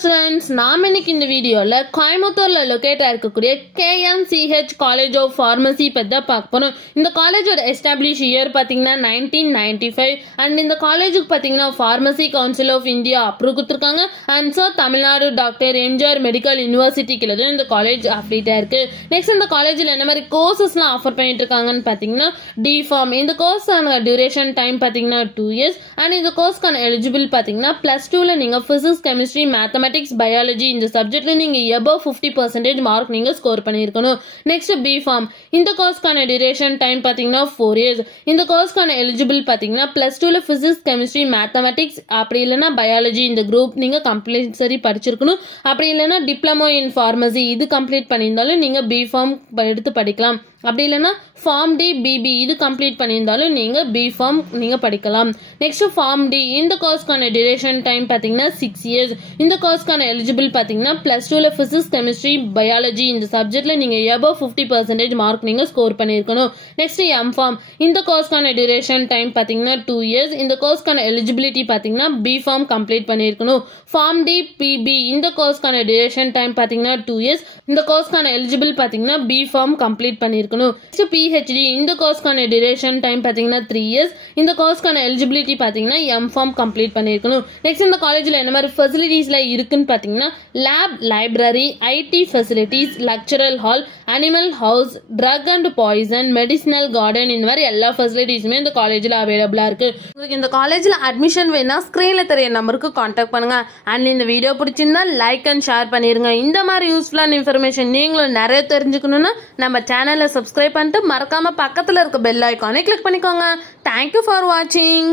Students, நாம் இன்னைக்கு இந்த வீடியோவில் கோயம்புத்தூரில் லொக்கேட்டாக இருக்கக்கூடிய KMCH காலேஜ் ஆஃப் ஃபார்மசி பற்றி தான் பார்க்க போகிறோம். இந்த காலேஜோட எஸ்டாப்ளிஷ் இயர் பார்த்தீங்கன்னா 1995 அண்ட் இந்த காலேஜுக்கு பார்த்தீங்கன்னா pharmacy council of India approve கொடுத்துருக்காங்க. And so Tamil Nadu doctor MGR medical university கீழே தான் இந்த காலேஜ் அப்டேட்டாக இருக்குது. நெக்ஸ்ட் இந்த காலேஜில் என்ன மாதிரி கோர்சஸ்லாம் ஆஃபர் பண்ணிட்டு இருக்காங்கன்னு பார்த்தீங்கன்னா டிஃபார்ம். இந்த கோர்ஸான டியூரேஷன் டைம் பார்த்தீங்கன்னா 2 years அண்ட் இந்த கோர்ஸ்க்கான எலிஜிபிள் பார்த்தீங்கன்னா +2ல் நீங்கள் ஃபிசிக்ஸ், கெமிஸ்ட்ரி, மேத்தமெட்டிக்ஸ், பயாலஜி இந்த சப்ஜெக்ட்ல நீங்க above 50% மார்க் நீங்க ஸ்கோர் பண்ணியிருக்கணும். Next B Pharm. இந்த கோர்ஸ்க்கான டியூரேஷன் டைம் பார்த்தீங்கன்னா 4 years. இந்த கோர்ஸ்க்கான எலிஜிபிள் பார்த்தீங்கன்னா +2ல ஃபிசிக்ஸ், கெமிஸ்ட்ரி, மேத்தமெட்டிக்ஸ் அப்படி இல்லைன்னா பயாலஜி இந்த குரூப் நீங்க கம்பல்சரி படிச்சிருக்கணும். அப்படி இல்லைன்னா டிப்ளமோ இன் ஃபார்மசி இது கம்ப்ளீட் பண்ணியிருந்தாலும் நீங்க பிஃபார்ம் எடுத்து படிக்கலாம். அப்படி இல்லைன்னா ஃபார்ம் டி பிபி இது கம்ப்ளீட் பண்ணியிருந்தாலும் நீங்கள் பிஃபார்ம் நீங்கள் படிக்கலாம். Next Pharm D. இந்த கோர்ஸ்க்கான டியூரேஷன் டைம் பார்த்தீங்கன்னா 6 years. இந்த கோர்ஸ்க்கான எலிஜிபிள் பார்த்தீங்கன்னா +2ல ஃபிசிக்ஸ், கெமிஸ்ட்ரி, பயாலஜி இந்த சப்ஜெக்டில் நீங்கள் above 50% மார்க் நீங்கள் ஸ்கோர் பண்ணியிருக்கணும். Next M Pharm. இந்த கோர்ஸ்க்கான டியூரேஷன் டைம் பார்த்தீங்கன்னா 2 years. இந்த கோர்ஸ்க்கான எலிஜிபிலிட்டி பார்த்தீங்கன்னா பிஃபார்ம் கம்ப்ளீட் பண்ணியிருக்கணும். Pharm D PB. இந்த கோர்ஸ்க்கான டியூரேஷன் டைம் பார்த்தீங்கன்னா 2 years. இந்த கோர்ஸ்க்கான எலிஜிபிள் பார்த்தீங்கன்னா பிஃபார்ம் கம்ப்ளீட் பண்ணியிருக்கணும். Next PhD. இந்த கோர்ஸ்க்கான டியூரேஷன் டைம் பார்த்தீங்கன்னா 3 years. இந்த கோர்ஸ்க்கான எலிஜிபிலிட்டி பார்த்தீங்கன்னா எம்ஃபார்ம் கம்ப்ளீட் பண்ணியிருக்கணும். நெக்ஸ்ட் இந்த காலேஜில் என்ன மாதிரி ஃபெசிலிட்டிஸ்லாம் இருக்குன்னு பார்த்தீங்கன்னா lab, library, IT facilities, லெக்சரல் hall, animal house, drug and poison, medicinal garden இந்த மாதிரி எல்லா ஃபெசிலிட்டிஸுமே இந்த காலேஜில் அவைலபிளாக இருக்குது. உங்களுக்கு இந்த காலேஜில் அட்மிஷன் வேணா ஸ்க்ரீனில் தெரிய நம்பருக்கு காண்டாக்ட் பண்ணுங்கள். அண்ட் இந்த வீடியோ பிடிச்சிருந்தா லைக் அண்ட் ஷேர் பண்ணிடுங்க. இந்த மாதிரி யூஸ்ஃபுல்லான இன்ஃபர்மேஷன் நீங்களும் நிறைய தெரிஞ்சுக்கணுன்னா நம்ம சேனலை சப்ஸ்கிரைப் பண்ணிட்டு மறக்காமல் பக்கத்தில் இருக்க பெல் ஐக்கானை கிளிக் பண்ணிக்கோங்க. தேங்க்யூ ஃபார் வாட்சிங்.